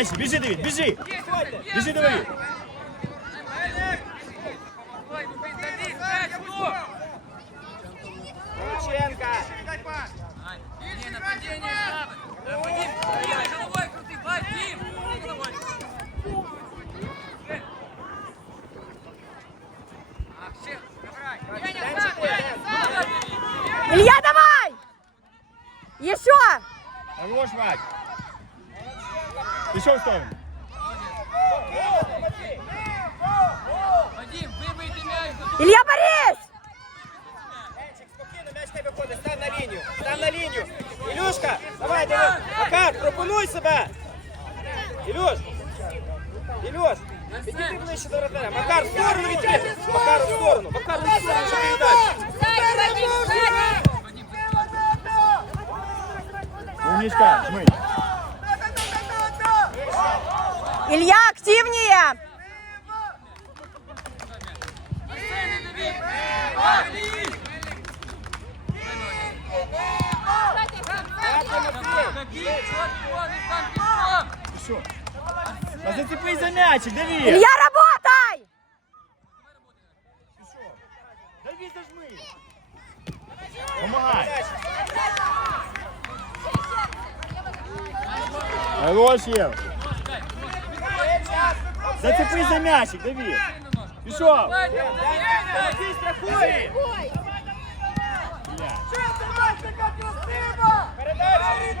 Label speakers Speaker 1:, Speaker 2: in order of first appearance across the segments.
Speaker 1: Дальше, бежи, Давид, бежи!
Speaker 2: Бежи,
Speaker 1: Давид!
Speaker 3: себе! Ілюш! Ілюш! Підійди ближче до вратаря. Макар, в сторону иди, Макар, в сторону! Макар, в сторону, що передачу!
Speaker 1: Умничка, жми!
Speaker 4: Илья, активнее!
Speaker 1: А зацепись за м'ячик, дави!
Speaker 4: Я работай!
Speaker 1: Дави, зажми! Помогай! Хорошие! Зацепись за мячик, дави! Пішов!
Speaker 3: Дави, страхуй!
Speaker 2: Чё ты,
Speaker 3: Вася, как красиво! Передача!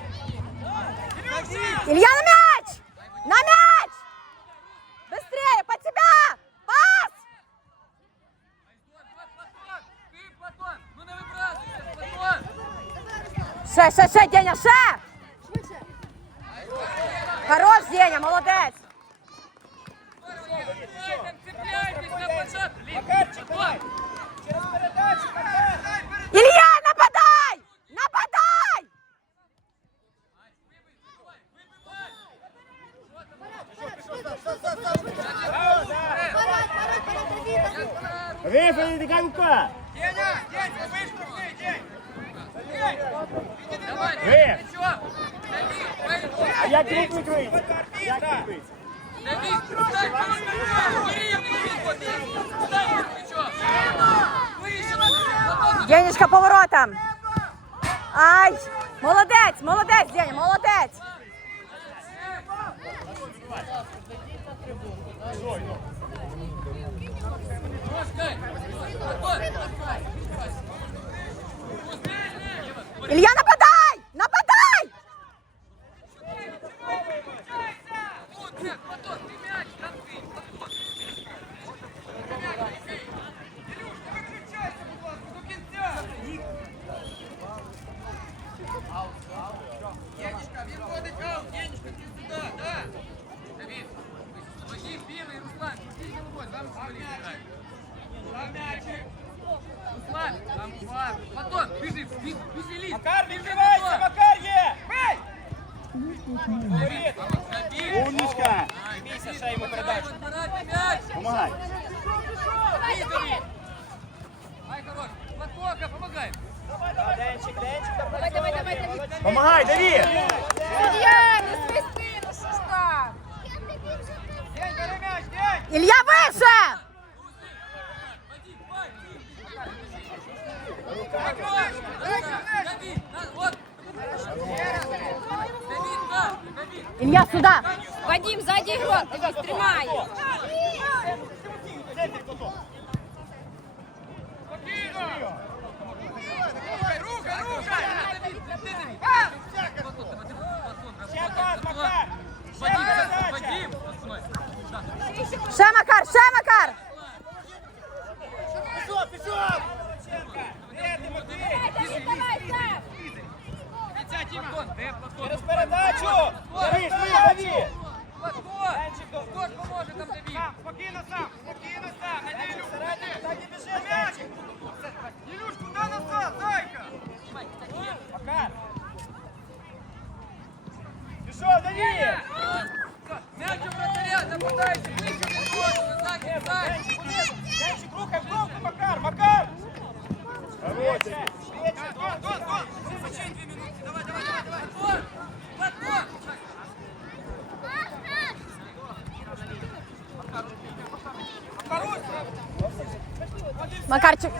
Speaker 4: Илья на мяч! На мяч! Быстрее, под тебя! Пас! Ше, ше, ше, Деня, ше! Хорош, Деня, молодец!
Speaker 2: Цепляйтесь!
Speaker 3: Через передачу,
Speaker 1: Рефери, така рука!
Speaker 3: Деня, день,
Speaker 2: забиш, пошли, день!
Speaker 1: А як руку відкрити? Як
Speaker 2: відкрити?
Speaker 4: Денечка поворотом. Ай! Молодець, молодець, Деня, молодець! Ілья, нападай! Нападай! Илья, сюда!
Speaker 5: Вадим, сзади игрок, дивись, тримай!
Speaker 3: Ще Макар, ще
Speaker 4: Макар!
Speaker 3: Через передачу! Через передачу! Макарчик.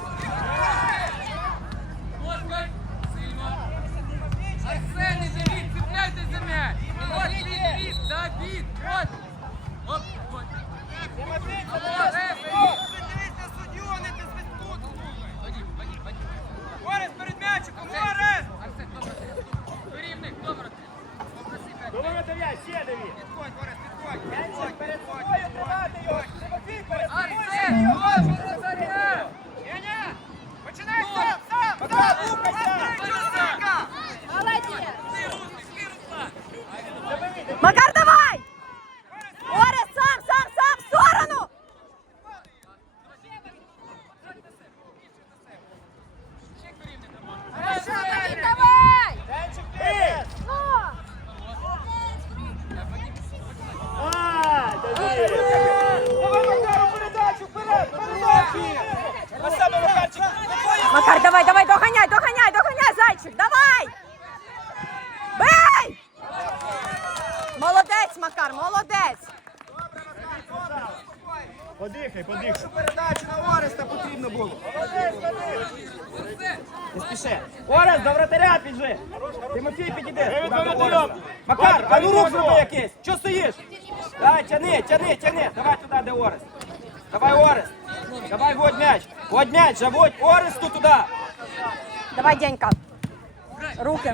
Speaker 3: А ну рук зроби якийсь. Чого стоїш? Дай, тяни, тяни, тяни. Давай туди, де Орес. Давай, Орес. Давай, водь м'яч. Водь м'яч, заводь Оресту туди.
Speaker 4: Давай, Денька. Руки.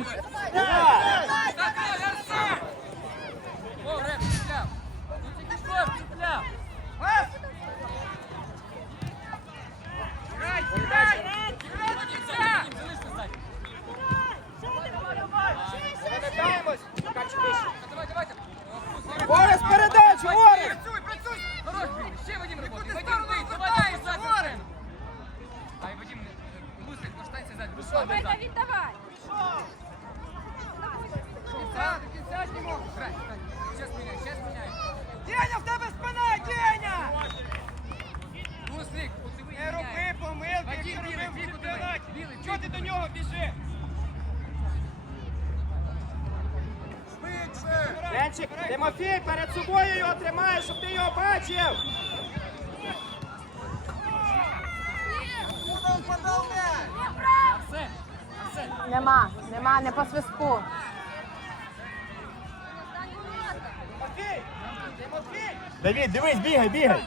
Speaker 6: Давід, дивись, бігай, бігай.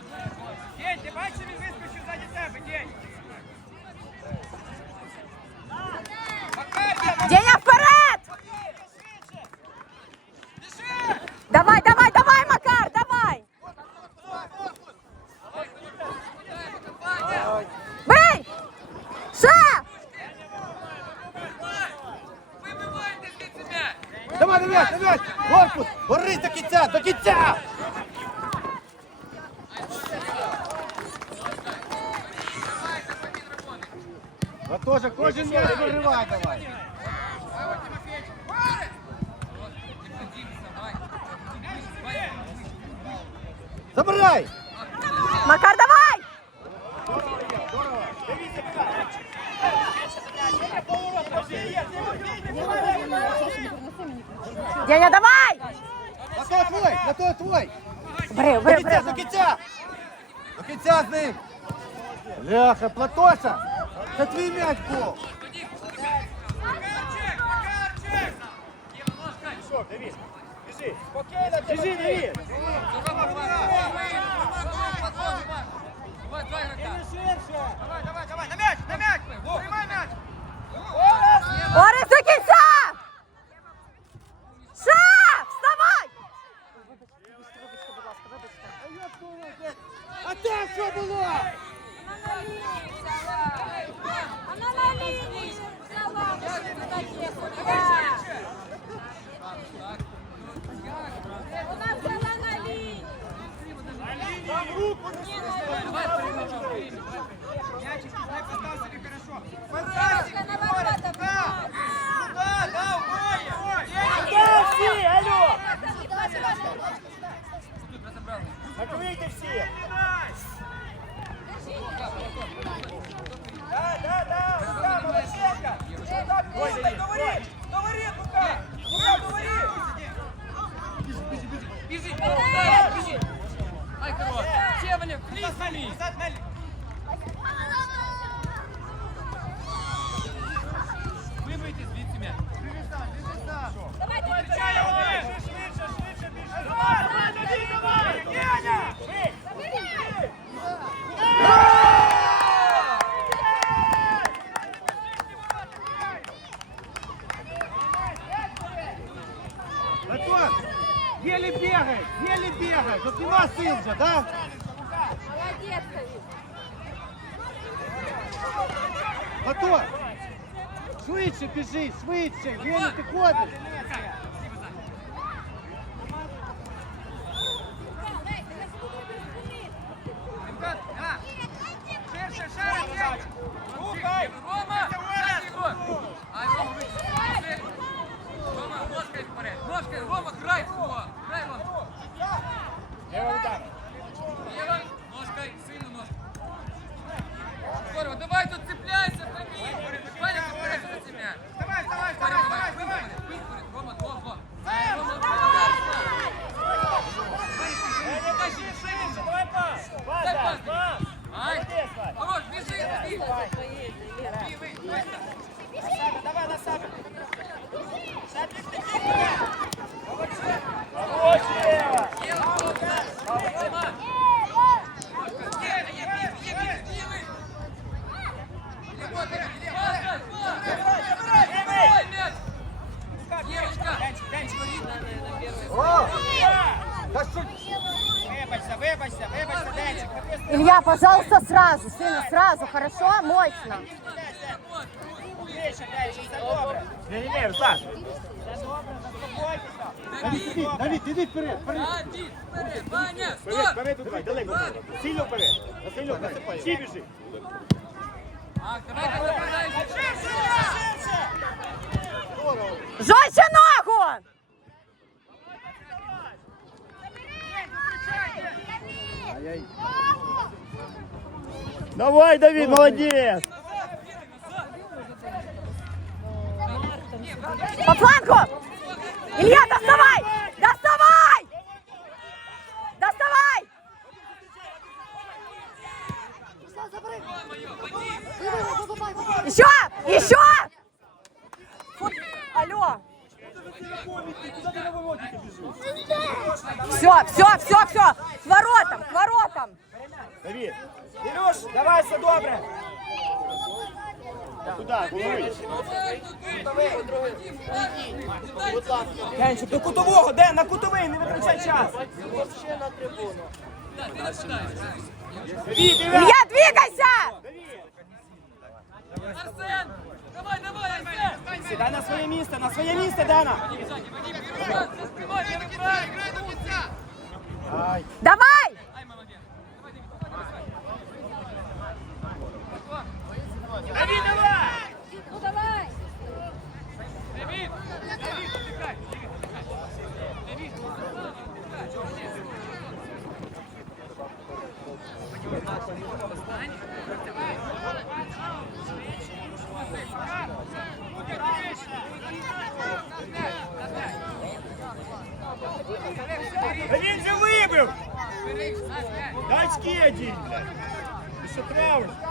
Speaker 6: Забирай!
Speaker 4: Макар, давай! Деня, давай!
Speaker 6: Макар твой, Макар твой!
Speaker 4: Бери, бери, бери.
Speaker 6: До кінця! До кінця з ним! Ляха, Платоша! Це твій м'яч був!
Speaker 3: Біжи, Давид! Біжи,
Speaker 2: Давид! Давай,
Speaker 3: давай, давай, на м'яч, на м'яч. Приймай м'яч.
Speaker 4: Орес до кінця! Ша! Вставай!
Speaker 6: А так що було?
Speaker 5: Она на линии. Взяла. Она взяла на линии. Фантастика на ворота.
Speaker 3: Да, да, обоє. Да, всі, алло. Накрийте всі. Да, да, да, Лука, Молодченко. Давид, говори, говори, Лука. Лука, говори.
Speaker 2: Бежи, давай, бежи. Ай, хорош. Севаня, вниз, вниз.
Speaker 3: Назад, Мель.
Speaker 2: Вибийте звідси м'яч.
Speaker 3: Включай його, швидше, швидше, швидше, більше. Давай, давай, Давид, давай. Геня. Бий.
Speaker 6: Антон, еле бегает, еле бегает. Вот нема сил же, да?
Speaker 5: Молодец, Давид.
Speaker 6: Готов. швидше біжи, швидше, еле ти ходиш.
Speaker 3: Ширше, шире, м'яч. Рухай.
Speaker 2: Рома, дай його. Ай, Рома, вийди. Рома, ножкою вперед. Ножкою, Рома, грай в нього. Грай, Рома.
Speaker 3: Лево удар.
Speaker 2: Лево, ножкой, сильно ножкой. Здорово, давай тут цепляйся, тобі. Ваня, ти вперед за цей м'яч.
Speaker 3: Давай, давай,
Speaker 2: Вперед,
Speaker 3: давай,
Speaker 2: давай,
Speaker 3: давай,
Speaker 2: вийди
Speaker 3: давай.
Speaker 2: вперед, вийди вперед. Рома, два, два. Рома, два,
Speaker 3: Женя, пошли, ширше, давай пас. Пас,
Speaker 2: Дай
Speaker 3: дай,
Speaker 2: пас.
Speaker 3: пас.
Speaker 2: Ай,
Speaker 3: Молодець, Вань.
Speaker 2: хорош, біжи, біжи. Бій, вийди, вийди.
Speaker 3: Давай на себе. Сядь, тик, тик, тик. Хорош, Лева.
Speaker 2: Лево, Рома. Є, є, є, є, є, є, є. Лево, лево, лево. Ой, м'яч. Девочка.
Speaker 6: О, да що?
Speaker 3: Вибачся, вибачся, вибачся, Денчик. Написано.
Speaker 4: Илья, пожалуйста, сразу, сына, сразу, хорошо? Мощно.
Speaker 6: Не-не-не, Руслан.
Speaker 3: Все добре, заспокойтеся.
Speaker 6: Давид, іди, Давид, іди вперед, вперед.
Speaker 2: Давид, вперед, Ваня,
Speaker 1: Вперед,
Speaker 2: стоп.
Speaker 1: вперед, давай, далеко. Сильно вперед. Сильно вперед. Всі біжи.
Speaker 2: Ах, давай, давай, давай.
Speaker 4: Ногу!
Speaker 1: Давай, Давид, молодец.
Speaker 4: По флангу! Илья, доставай! Доставай! Доставай! Еще! Еще! Алло! Все, все, все, все! К воротам, к воротам!
Speaker 1: Давид,
Speaker 3: Ілюш, давай, все добре. Денчик, до кутового, Ден, на кутовий, не витрачай час. Давид,
Speaker 4: Илья, двигайся!
Speaker 2: Арсен, давай, давай, Арсен.
Speaker 3: Сідай на своє місце, на своє місце,
Speaker 2: конца.
Speaker 4: Давай!
Speaker 2: Ай, молодец.
Speaker 3: Давид, давай.
Speaker 5: Ну давай.
Speaker 1: Він же вибив. Травиш?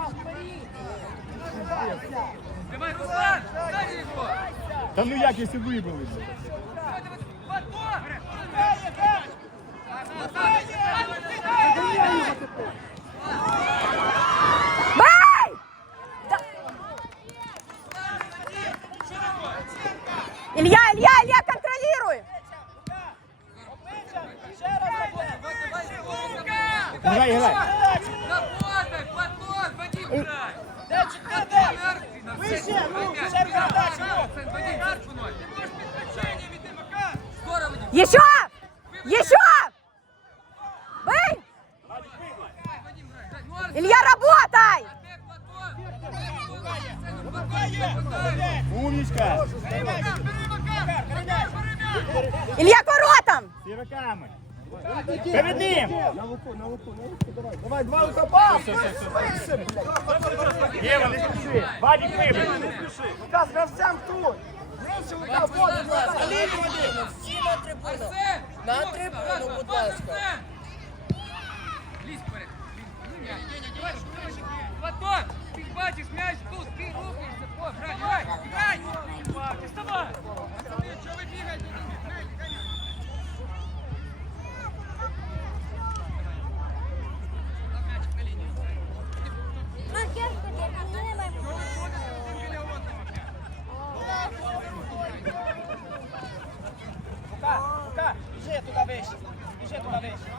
Speaker 2: Давай, Руслан! Дай його!
Speaker 1: Та ну як, якщо вибили?
Speaker 3: Бай!
Speaker 2: Илья,
Speaker 3: Илья!
Speaker 2: Арсен, Арсен,
Speaker 3: Вище, ну,
Speaker 2: опять.
Speaker 3: ще передачу, ну.
Speaker 2: Арсен, Вадим, за спиной. Здорово, Вадим.
Speaker 4: Еще! Еще! Бей!
Speaker 2: Вадим, грай, грай. Ну, Арсен,
Speaker 4: Илья, работай!
Speaker 2: опять Платон. Арсен, ну, спокойно, спокойно.
Speaker 1: Умничка.
Speaker 4: Илья, к воротам!
Speaker 1: Сіроками. Перед ним.
Speaker 6: Давай, два укопав!
Speaker 1: Єва, не спіши. Вадик вибір.
Speaker 6: Каз гравцям тут! Менше лукав воду!
Speaker 2: Арсен! На трибуну, будь ласка. Лізь вперед. Ну. Давай, давай, давай. Платон, ти бачиш м'яч тут, ти рухаєшся. О, грай, грай, грай! Вставай! Чого ви бігаєте? Грай, грай. Став м'ячик на лінію.
Speaker 3: Лука, Лука, біжи туди вище. Біжи туди вище.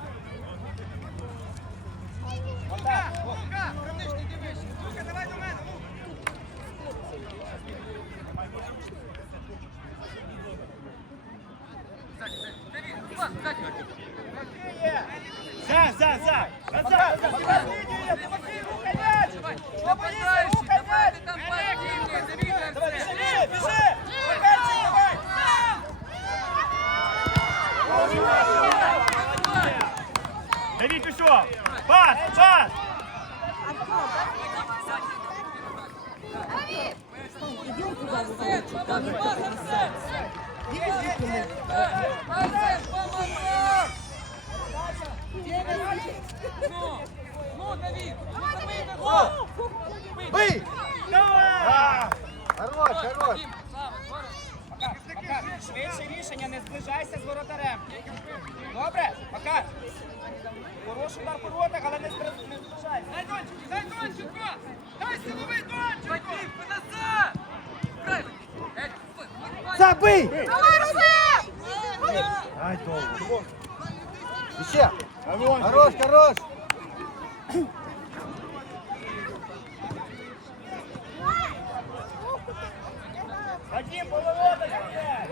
Speaker 3: Отак. о.
Speaker 2: Лука, правничний дивись. Лука, давай до мене, Лука. Сзади, сзади. Давид, Руслан, сзади.
Speaker 1: За, за, за. Назад.
Speaker 3: Пока лінію є, Тимофій, рухай м'яч.
Speaker 2: Давай,
Speaker 3: Що
Speaker 2: давай
Speaker 3: боїшся,
Speaker 2: дальше,
Speaker 3: рухай
Speaker 2: давай
Speaker 3: м'яч.
Speaker 2: ты там поактивнее, Давид,
Speaker 3: Давай,
Speaker 2: Арсен.
Speaker 3: біжи, біжи, біжи. Макарчик, давай.
Speaker 1: Давид пішов. Пас, пас.
Speaker 3: Швидше рішення, не зближайся з воротарем. Добре? Макар. Хороший удар по але не зближайся.
Speaker 2: Дай дончик, дай дончику. Дай силовий дончик. Вадим, назад. Правильно. Эй, стой, нормально.
Speaker 6: Забий!
Speaker 4: Давай, Рузеп!
Speaker 6: Ай, довго. Ще!
Speaker 1: Алон.
Speaker 6: Хорош, хорош!
Speaker 3: Вадим, поворота йде.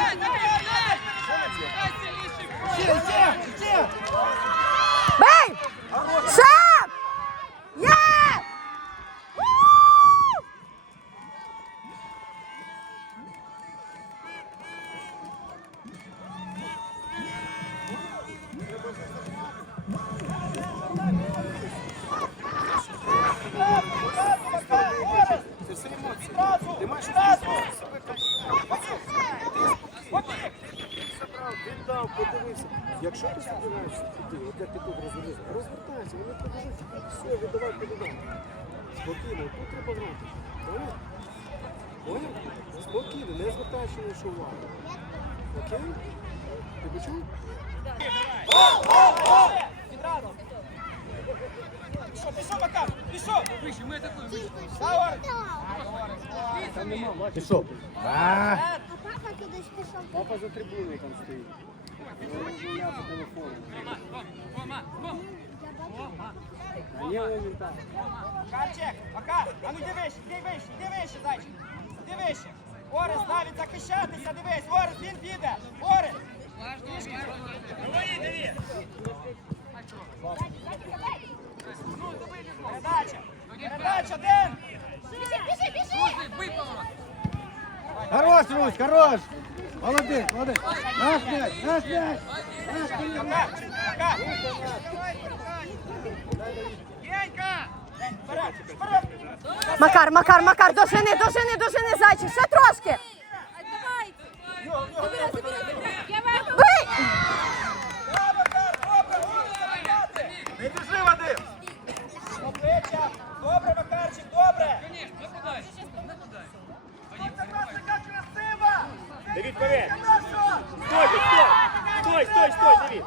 Speaker 7: не звертаєш на що увагу. Окей? Ти почув?
Speaker 3: Відразу. Пішов, пішов, Макар, пішов.
Speaker 2: Выше, мы атакуем, выше.
Speaker 3: Сауер.
Speaker 6: Пішов.
Speaker 1: А,
Speaker 7: Папа за трибуною там стоїть. Він розмовляє по телефону.
Speaker 2: Рома, Рома.
Speaker 7: А є він там.
Speaker 3: Макарчик, Макар, а ну йди вище, йди вище, йди вище, зайчик. Йди вище. Орес, навіть захищатися, дивись, Орес, він піде! Орес! Говори, диви! Передача! Передача, Ден!
Speaker 2: Біжи, біжи, біжи!
Speaker 6: Хорош, Русь, хорош! Молодець, молодець! Наш м'яч, наш м'яч! Наш м'яч! Генька!
Speaker 4: Макар, Макар, Макар, дожини, дожини, дожини, зайчик, ще трошки. Бий!
Speaker 8: Не біжи, Вадим!
Speaker 6: Обличчя! Добре, Макарчик, добре!
Speaker 3: Давид, поверь! Стой, стой! Стой, стой, стой, Давид!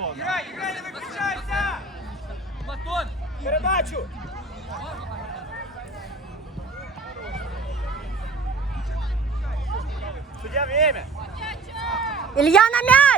Speaker 6: Играй, играй, не
Speaker 8: выключайся!
Speaker 2: Батон!
Speaker 6: Передачу!
Speaker 3: Судья время!
Speaker 4: Илья на мяч!